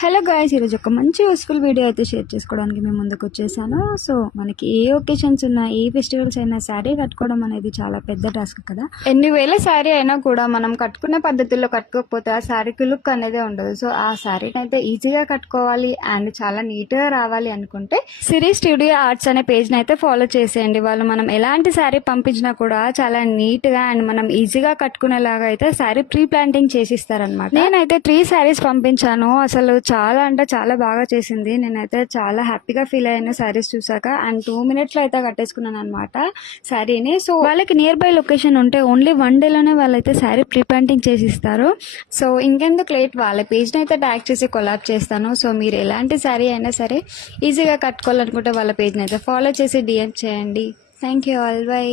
Hello guys, ఈరోజు ఒక మంచి యూస్ఫుల్ వీడియో అయితే షేర్ చేసుకోవడానికి మేము ముందుకు వచ్చేసాను. సో మనకి ఏ ఒకేషన్స్ ఉన్నా, ఏ ఫెస్టివల్స్ అయినా శారీ కట్టుకోవడం అనేది చాలా పెద్ద టాస్క్ కదా. ఎన్ని వేల శారీ అయినా కూడా మనం కట్టుకునే పద్ధతుల్లో కట్టుకోకపోతే ఆ శారీకి లుక్ అనేది ఉండదు. సో ఆ శారీని అయితే ఈజీగా కట్టుకోవాలి అండ్ చాలా నీట్గా రావాలి అనుకుంటే సిరి స్టూడియో ఆర్ట్స్ అనే పేజ్ని అయితే ఫాలో చేసేయండి. వాళ్ళు మనం ఎలాంటి శారీ పంపించినా కూడా చాలా నీట్గా అండ్ మనం ఈజీగా కట్టుకునేలాగా అయితే శారీ ప్రీ ప్లాంటింగ్ చేసిస్తారనమాట. నేనైతే 3 శారీస్ పంపించాను. అసలు చాలా అంటే చాలా బాగా చేసింది. నేనైతే చాలా హ్యాపీగా ఫీల్ అయ్యాను శారీస్ చూసాక. అండ్ 2 minutesలో అయితే కట్టేసుకున్నాను అనమాట శారీని. సో వాళ్ళకి నియర్ బై లొకేషన్ ఉంటే ఓన్లీ 1 dayలోనే వాళ్ళైతే శారీ ప్రీ ప్రింటింగ్ చేసి ఇస్తారు. సో ఇంకెందుకు లేట్, వాళ్ళ పేజ్ని అయితే ట్యాగ్ చేసి కొలాబ్ చేస్తాను. సో మీరు ఎలాంటి శారీ అయినా సరే ఈజీగా కట్టుకోవాలనుకుంటే వాళ్ళ పేజ్ని అయితే ఫాలో చేసి DM చేయండి. Thank you all, by.